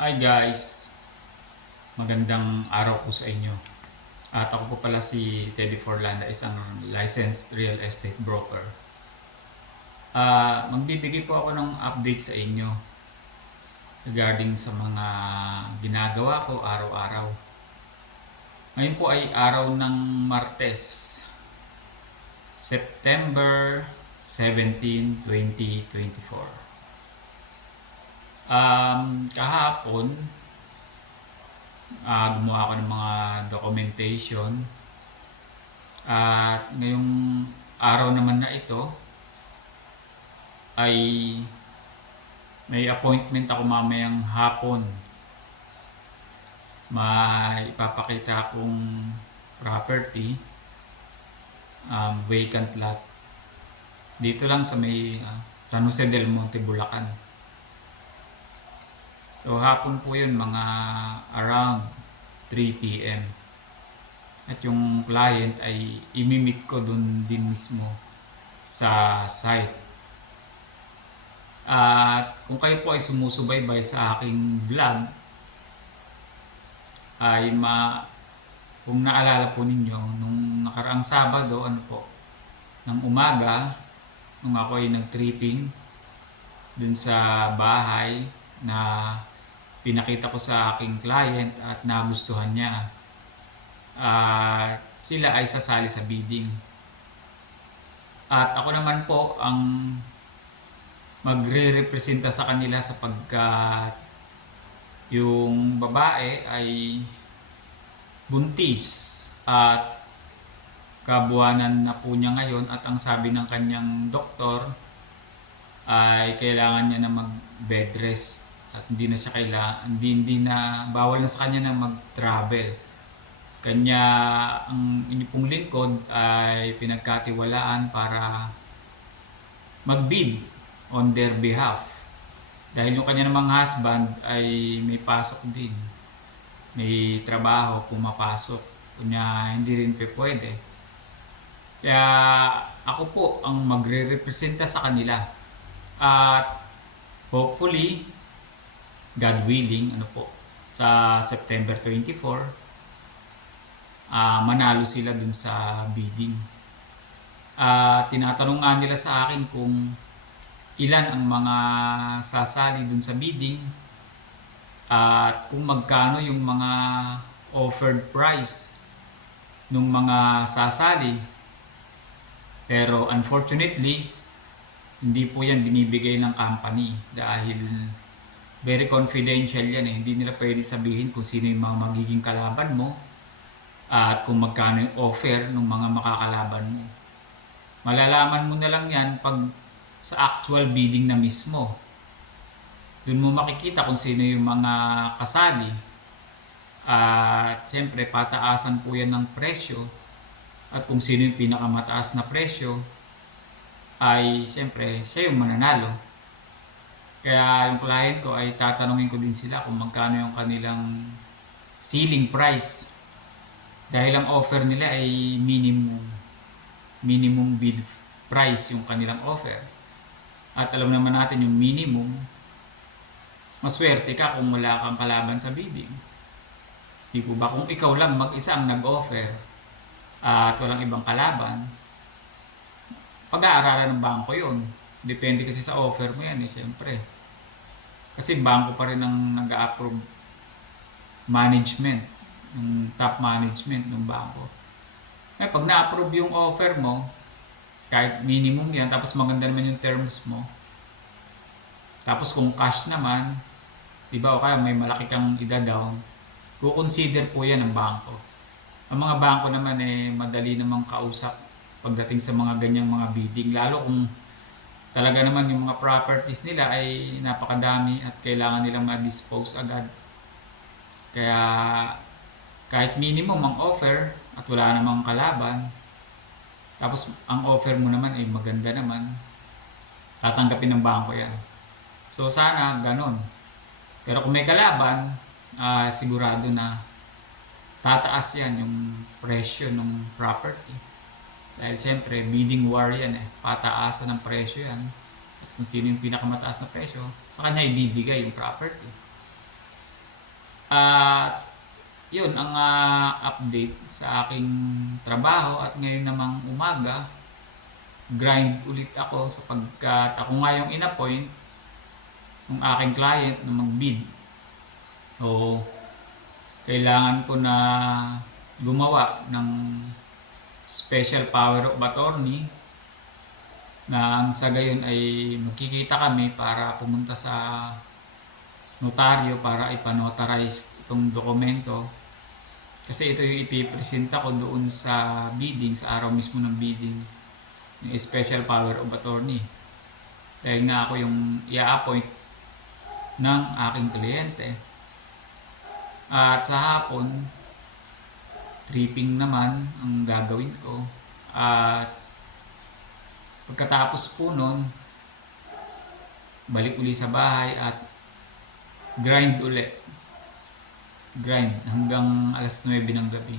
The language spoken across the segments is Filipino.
Hi guys, magandang araw po sa inyo. At ako po pala si Teddy Forlanda, isang licensed real estate broker. Magbibigay po ako ng update sa inyo regarding sa mga ginagawa ko araw-araw. Ngayon po ay araw ng Martes, September 17, 2024. Kahapon, gumawa ako ng mga documentation at ngayong araw naman na ito ay may appointment ako mamayang hapon. May ipapakita akong property, vacant lot dito lang sa may San Jose del Monte, Bulacan. So hapon po yun, mga around 3 p.m. At yung client ay imimit ko dun din mismo sa site. At kung kayo po ay sumusubaybay sa aking vlog, ay kung naalala po ninyo, nung nakaraang Sabado, ng umaga, nung ako ay nag-tripping dun sa bahay na pinakita ko sa aking client at nagustuhan niya. Sila ay sasali sa bidding. At ako naman po ang magre-representa sa kanila sapagkat yung babae ay buntis at kabuwanan na po niya ngayon, at ang sabi ng kanyang doktor ay kailangan niya na mag-bed rest at hindi na bawal na sa kanya na mag-travel. Kanya ang inyong lingkod ay pinagkatiwalaan para mag-bid on their behalf. Dahil yung kanya namang husband ay may pasok din. May trabaho, pumapasok. Kunya hindi rin pwede. Kaya ako po ang magre-representa sa kanila. At hopefully, God willing, sa September 24, manalo sila dun sa bidding. Tinatanong nga nila sa akin kung ilan ang mga sasali dun sa bidding at kung magkano yung mga offered price ng mga sasali. Pero unfortunately, hindi po yan binibigay ng company dahil very confidential yan eh. Hindi nila pwede sabihin kung sino yung mga magiging kalaban mo at kung magkano yung offer ng mga makakalaban mo. Malalaman mo na lang yan pag sa actual bidding na mismo. Doon mo makikita kung sino yung mga kasali. At siyempre, pataasan po yan ng presyo. At kung sino yung pinakamataas na presyo, ay siyempre, siya yung mananalo. Kaya yung client ko ay tatanungin ko din sila kung magkano yung kanilang ceiling price. Dahil ang offer nila ay minimum bid price yung kanilang offer. At alam naman natin yung minimum, maswerte ka kung wala kang kalaban sa bidding. Di po ba? Kung ikaw lang mag-isa ang nag-offer at walang ibang kalaban, pag-aaralan ng bangko yun. Depende kasi sa offer mo yan siyempre. Kasi bangko pa rin ang nag-approve management, yung top management ng bangko. Pag na-approve yung offer mo, kahit minimum yan, tapos maganda naman yung terms mo, tapos kung cash naman, di ba, o kaya may malaki kang ida-down, consider po yan ng bangko. Ang mga bangko naman madali namang kausap pagdating sa mga ganyang mga bidding, lalo kung talaga naman yung mga properties nila ay napakadami at kailangan nilang ma-dispose agad. Kaya kahit minimum ang offer at wala namang kalaban, tapos ang offer mo naman ay maganda naman, tatanggapin ng bangko yan. So sana ganon. Pero kung may kalaban, sigurado na tataas yan yung presyo ng property. Dahil siyempre, bidding war yan pataasan ng presyo yan. At kung sino yung pinakamataas na presyo, sa kanya ibibigay yung property. At yun ang update sa aking trabaho. At ngayon namang umaga, grind ulit ako sapagkat ako nga yung in-appoint ng aking client na mag-bid. O kailangan ko na gumawa ng special power of attorney na ang sa gayon ay magkikita kami para pumunta sa notaryo para ipanotarize itong dokumento. Kasi ito yung ipipresenta ko doon sa bidding, sa araw mismo ng bidding, yung special power of attorney. Dahil nga ako yung i-appoint ng aking kliyente. At sa hapon, tripping naman ang gagawin ko. At pagkatapos po nun, balik uli sa bahay at grind ulit. Grind hanggang alas 9 ng gabi.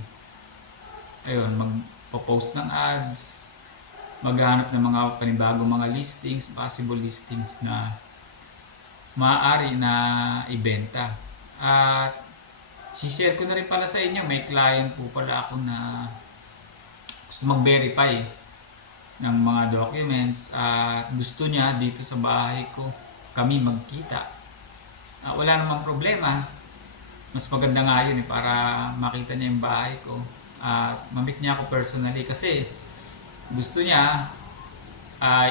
Ayun, magpo-post ng ads, maghanap ng mga panibagong mga listings, possible listings na maaari na ibenta. At share ko na rin pala sa inyo, may client po pala ako na gusto mag-verify ng mga documents at gusto niya dito sa bahay ko kami magkita. Wala namang problema. Mas maganda nga yun para makita niya yung bahay ko. Mamit niya ako personally kasi gusto niya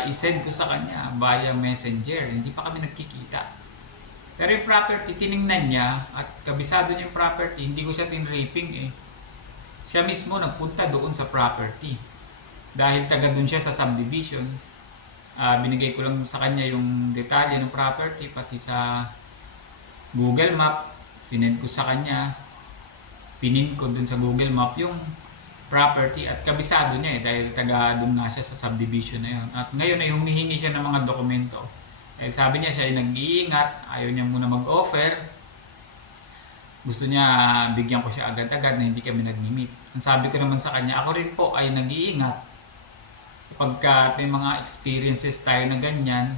i-send ko sa kanya via messenger. Hindi pa kami nagkikita. Pero yung property, tiningnan niya at kabisado niya yung property, hindi ko siya tinraping eh. Siya mismo nagpunta doon sa property. Dahil taga doon siya sa subdivision, binigay ko lang sa kanya yung detalye ng property, pati sa Google Map, sinend ko sa kanya, pinin ko dun sa Google Map yung property at kabisado niya dahil taga doon nga siya sa subdivision na yun. At ngayon ay humihingi siya ng mga dokumento. Sabi niya siya ay nag-iingat, ayaw niya muna mag-offer. Gusto niya bigyan ko siya agad-agad na hindi kami nag-meet. Ang sabi ko naman sa kanya, ako rin po ay nag-iingat. Pagka may mga experiences tayo na ganyan,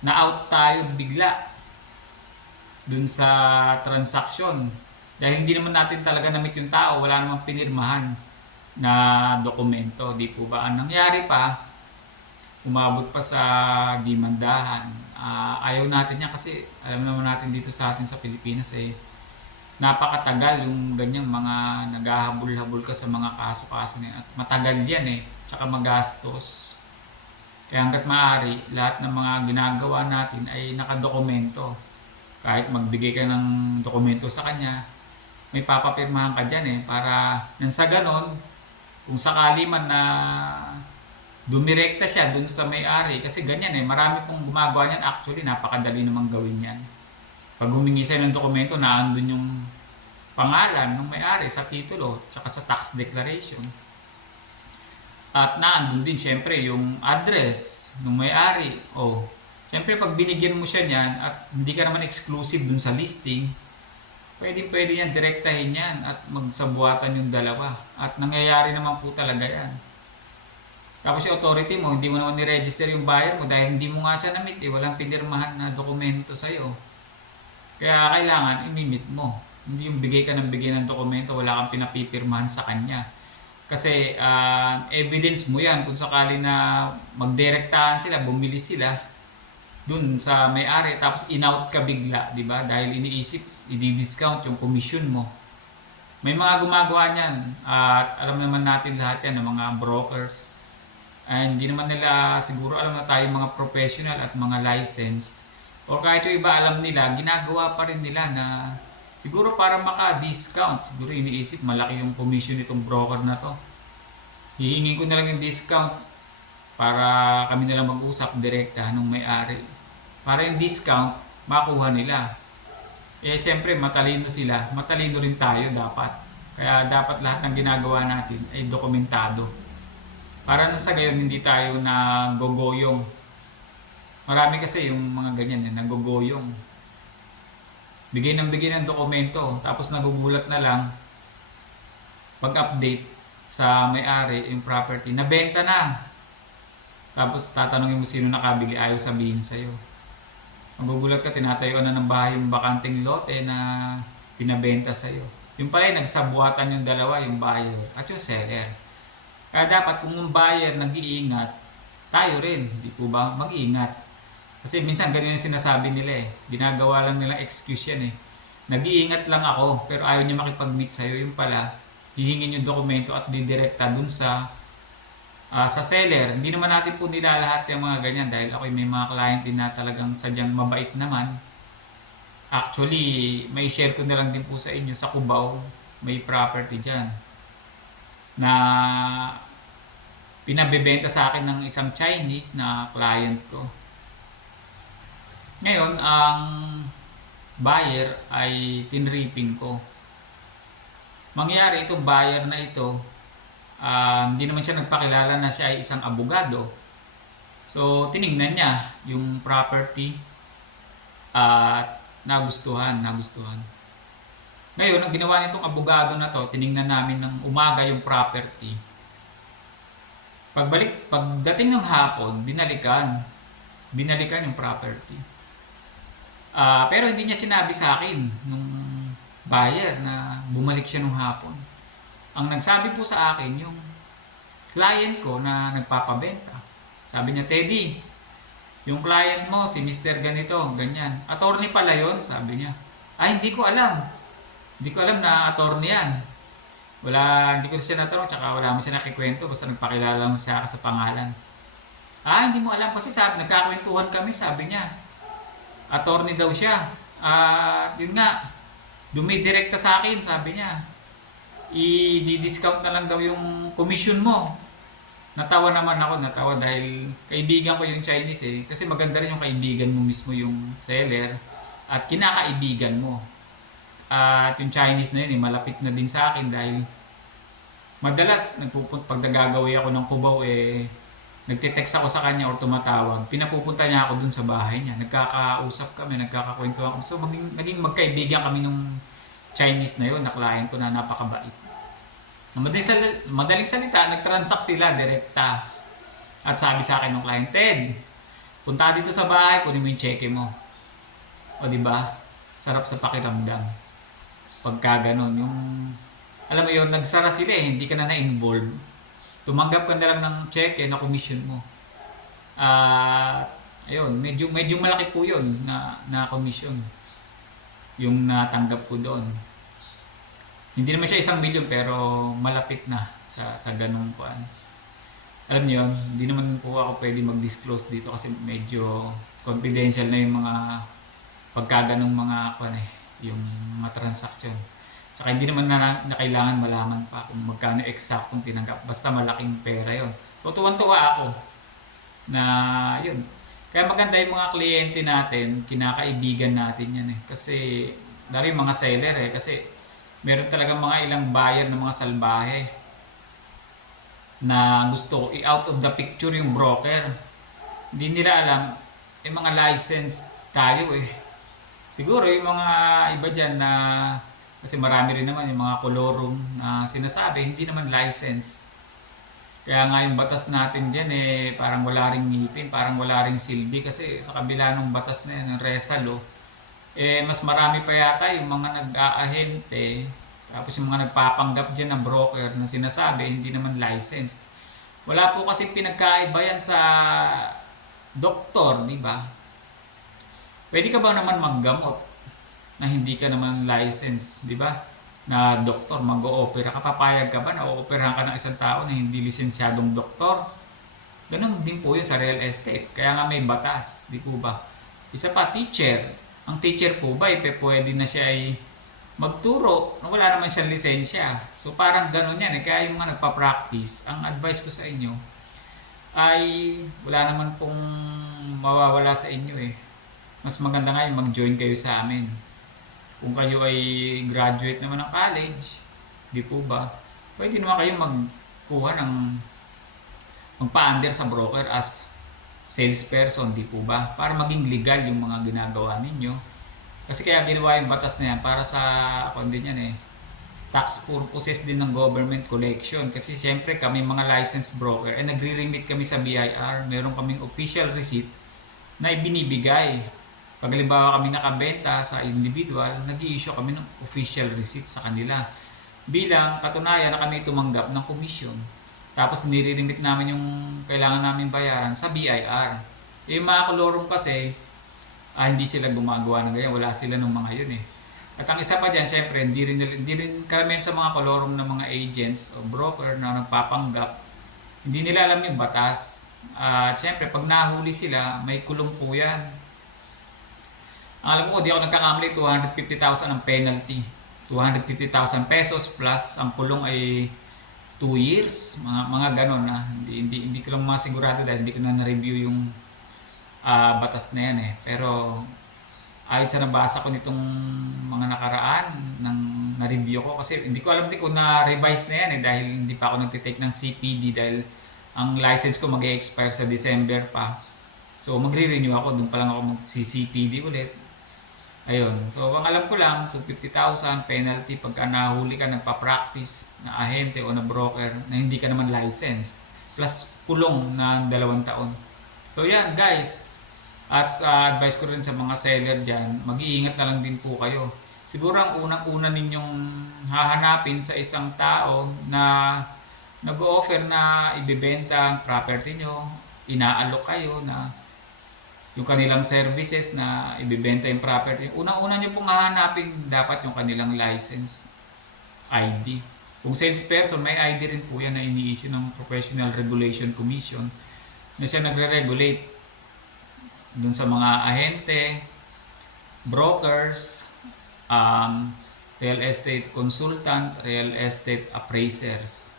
na-out tayo bigla dun sa transaction. Dahil hindi naman natin talaga na-meet yung tao, wala namang pinirmahan na dokumento. Di po ba? Ang nangyari pa, umabot pa sa dimandahan. Ayaw natin yan kasi alam naman natin dito sa atin sa Pilipinas napakatagal yung ganyang mga naghahabol-habol ka sa mga kaso-kaso na yan. At matagal yan tsaka magastos. Kaya hanggat maaari, lahat ng mga ginagawa natin ay nakadokumento. Kahit magbigay ka ng dokumento sa kanya, may papapirmahan ka dyan para nang sa ganon, kung sakali man na dumirekta siya dun sa may-ari, kasi ganyan marami pong gumagawa niyan, actually napakadali namang gawin yan. Pag humingi siya ng dokumento, naandun yung pangalan ng may-ari sa titulo, tsaka sa tax declaration. At naandun din syempre yung address ng may-ari. Siyempre pag binigyan mo siya niyan at hindi ka naman exclusive dun sa listing, pwede yan, direktahin yan at magsabuatan yung dalawa. At nangyayari naman po talaga yan. Tapos yung authority mo, hindi mo naman ni-register yung buyer mo dahil hindi mo nga siya na-meet walang pinirmahan na dokumento sa'yo. Kaya kailangan i-meet mo. Hindi yung bigay ka ng bigay ng dokumento, wala kang pinapipirmahan sa kanya. Kasi evidence mo yan kung sakali na magdirektahan sila, bumili sila dun sa may-ari tapos in-out ka bigla, di ba? Dahil iniisip i-discount yung commission mo. May mga gumagawa niyan at alam naman natin lahat yan ng mga brokers. Hindi naman nila siguro alam na tayo mga professional at mga licensed. O kahit yung iba alam nila, ginagawa pa rin nila na siguro para maka-discount. Siguro iniisip malaki yung commission nitong broker na to. Hihingin ko na lang yung discount para kami na lang mag-usap direkta ng may-ari. Para yung discount, makuha nila. Siyempre, matalino sila. Matalino rin tayo dapat. Kaya dapat lahat ng ginagawa natin ay dokumentado. Para na sa gayon, hindi tayo nagogoyong. Marami kasi yung mga ganyan nagogoyong. Bigay ng dokumento, tapos nagugulat na lang pag-update sa may-ari yung property. Nabenta na. Tapos tatanungin mo sino nakabili, ayaw sabihin sa'yo. Magugulat ka, tinatayuan na ng bahay yung bakanting lote na pinabenta sa'yo. Yung pala nagsabuatan yung dalawa, yung buyer at yung seller. Kaya dapat kung yung buyer nag-iingat, tayo rin, di po ba, mag-iingat. Kasi minsan ganyan yung sinasabi nila eh. Ginagawa lang nilang excuse yan eh. Nag-iingat lang ako pero ayaw niya makipag-meet sa'yo. Yung pala, hihingin yung dokumento at didirekta dun sa seller. Hindi naman natin po nilalahat yung mga ganyan dahil ako may mga client din na talagang sadyang mabait naman. Actually, may share ko na lang din po sa inyo sa Cubao, may property dyan na pinabebenta sa akin ng isang Chinese na client ko. Ngayon, ang buyer ay tinripping ko. Mangyari itong buyer na ito, hindi naman siya nagpakilala na siya ay isang abogado. So, tiningnan niya yung property at nagustuhan. Ngayon, ang ginawa nitong abogado na to, tiningnan namin ng umaga yung property. Pagdating ng hapon, binalikan yung property. Pero hindi niya sinabi sa akin nung buyer na bumalik siya nung hapon. Ang nagsabi po sa akin yung client ko na nagpapabenta. Sabi niya, Teddy, yung client mo, si Mr. ganito, ganyan. Attorney pala yon, sabi niya. Hindi ko alam. Hindi ko alam na attorney yan. Hindi ko siya natanong, tsaka wala mo siya nakikwento, basta nagpakilala lang siya sa pangalan. Hindi mo alam kasi nagkakwentuhan kami, sabi niya. Attorney daw siya. Yun nga, dumidirekta sa akin, sabi niya. I-discount na lang daw yung commission mo. Natawa naman ako, dahil kaibigan ko yung Chinese eh. Kasi maganda rin yung kaibigan mo mismo yung seller at kinakaibigan mo. At yung Chinese na yun malapit na din sa akin dahil madalas pag nagagawi ako ng Cubao nagte-text ako sa kanya or tumatawag, pinapupunta niya ako dun sa bahay niya. Nagkakausap kami, nagkakakwentuhan kami. So naging magkaibigan kami nung Chinese na yun, na client ko na napakabait. Madaling salita, nag-transact sila direkta. At sabi sa akin ng client, Ted, punta dito sa bahay, kunin mo yung cheque mo. O di ba? Sarap sa pakiramdam. Pagka ganun, alam mo yun, nagsara sila hindi ka na na-involve. Tumanggap ka na lang ng cheque na commission mo. Ayun, medyo malaki po yun na commission. Yung natanggap ko doon. Hindi naman siya 1 milyon pero malapit na sa ganung paan. Alam niyo, hindi naman po ako pwede mag-disclose dito kasi medyo confidential na yung mga pagkaganong mga yung mga transaction. Tsaka hindi naman na kailangan malaman pa kung magkano eksaktong tinanggap. Basta malaking pera yon. So tuwan-tuwa ako na yun. Kaya maganda yung mga kliyente natin, kinakaibigan natin yan Kasi, dahil yung mga seller kasi meron talagang mga ilang buyer ng mga salbahe na gusto i-out of the picture yung broker. Hindi nila alam, mga license tayo Siguro yung mga iba dyan na, kasi marami rin naman yung mga kolorum na sinasabi, hindi naman licensed. Kaya nga yung batas natin dyan parang wala ring ngipin, parang wala ring silbi kasi sa kabila ng batas na yan, ng Resalo, mas marami pa yata yung mga nag-aahente, tapos yung mga nagpapanggap dyan ng broker na sinasabi, hindi naman licensed. Wala po kasi pinagkaiba yan sa doktor, di ba? Pwede ka ba naman maggamot na hindi ka naman licensed, di ba? Na doktor, mag-o-opera ka, papayag ka ba na o-operahan ka ng isang tao na hindi lisensyadong doktor? Ganun din po yun sa real estate. Kaya nga may batas, di po ba? Isa pa, teacher. Ang teacher po ba, pwede na siya ay magturo na wala naman siyang lisensya. So parang ganun yan Kaya yung mga nagpa-practice, ang advice ko sa inyo ay wala naman pong mawawala sa inyo Mas maganda nga yung mag-join kayo sa amin. Kung kayo ay graduate naman ng college, di po ba? Pwede naman kayo magpa-under sa broker as salesperson, di po ba? Para maging legal yung mga ginagawa ninyo. Kasi kaya ginawa yung batas na yan para sa tax purposes din ng government collection. Kasi siyempre kami mga licensed broker nagre-remit kami sa BIR. Meron kaming official receipt na ibinibigay. Pag halimbawa kami nakabenta sa individual, nag-i-issue kami ng official receipt sa kanila. Bilang katunayan na kami tumanggap ng commission. Tapos nire-remit namin yung kailangan namin bayaran sa BIR. Yung mga kolorum kasi, hindi sila gumagawa ng ganyan. Wala sila ng mga yun eh. At ang isa pa dyan, syempre, hindi rin kami sa mga kolorum ng mga agents o broker na nagpapanggap. Hindi nila alam yung batas. Syempre, pag nahuli sila, may kulong po yan. Alam ko, di ako nagkakamali, 250,000 ang penalty. 250,000 pesos plus ang kulong ay 2 years. Mga ganon na. Hindi ko lang masigurado dahil hindi ko na na-review yung batas na yan eh. Pero ayon sa nabasa ko nitong mga nakaraan ng na-review ko kasi hindi ko alam din kung na-revise na yan eh dahil hindi pa ako nagtitake ng CPD dahil ang license ko mag-expire sa December pa. So magre-renew ako, doon pa lang ako mag-CPD ulit. Ayun. So, ang alam ko lang, 250,000 penalty pagka nahuli ka nagpa-practice na ahente o na broker na hindi ka naman licensed. Plus, kulong na 2 taon. So, yan guys. At sa advice ko rin sa mga seller dyan, mag-iingat na lang din po kayo. Siguro ang unang-una ninyong hahanapin sa isang tao na nag-o-offer na ibibenta ang property nyo, inaalok kayo na yung kanilang services na ibibenta yung property. Unang-una nyo pong hahanapin dapat yung kanilang license ID. Kung salesperson, may ID rin po yan na ini-issue ng Professional Regulation Commission na siya nagre-regulate dun sa mga ahente, brokers, real estate consultant, real estate appraisers.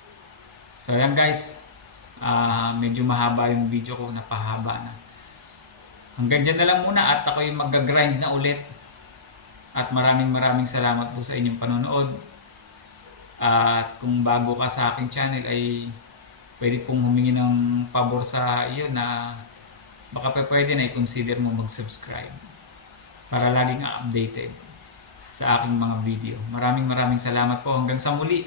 So yan guys, medyo mahaba yung video ko, napahaba na. Hanggang dyan na lang muna at ako yung mag-grind na ulit. At maraming salamat po sa inyong panonood. At kung bago ka sa aking channel ay pwede pong humingi ng pabor sa iyo na baka pwede na i-consider mo mag-subscribe para laging updated sa aking mga video. Maraming salamat po. Hanggang sa muli.